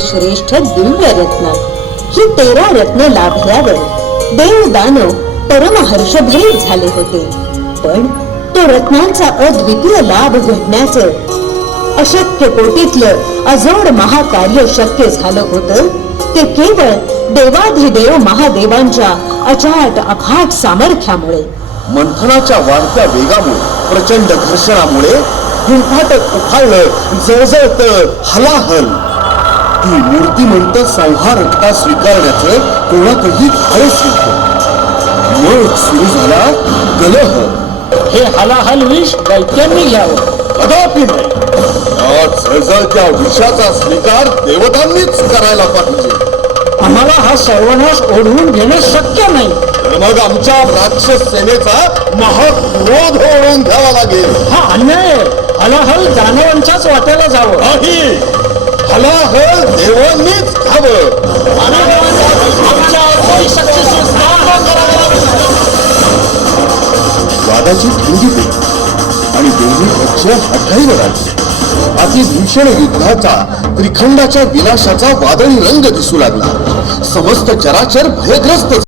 श्रेष्ठ दिव्य रत्न ही 13 रत्न लाभल्यावर देव दानव परमहर्षभरीत झाले होते. पण तो रत्नांचा अद्वितीय लाभ घडण्याचं अशक्य कोटीतलं अजोड महाकार्य शक्य झालं होतं ते केवळ देवाधिदेव महादेवांच्या अचाट अफाट सामर्थ्यामुळे. मंथनाच्या वाढत्या वेगामुळे, प्रचंड घर्षणामुळे गुंफाटत उफाळलं, जळजळत हलाहल. ती मूर्तिमंत संहार रक्ता स्वीकारण्याचं कोणातही धाडस नव्हतं. मग सुरू झाला कलह. हे हलाहल विष दैत्यांनी घ्यावं. कदापि नाही. या जळजळत्या विषाचा स्वीकार देवतांनीच करायला पाहिजे. आम्हाला हा सर्वनाश ओढवून घेणं शक्य नाही. तर मग आमच्या राक्षस सेनेचा महाक्रोध ओढवून घ्यावा लागेल. हा अन्याय आहे. हलाहल दानवांच्याच वाट्याला जावं. नाही, हलाहल देवांनीच घ्यावं. वादाची थंडी पेटली आणि दोन्ही पक्ष हठाईवर आले. अति भीषण युद्धाचा, त्रिखंडाच्या विनाशाचा वादळी रंग दिसू लागला. समस्त चराचर भयग्रस्त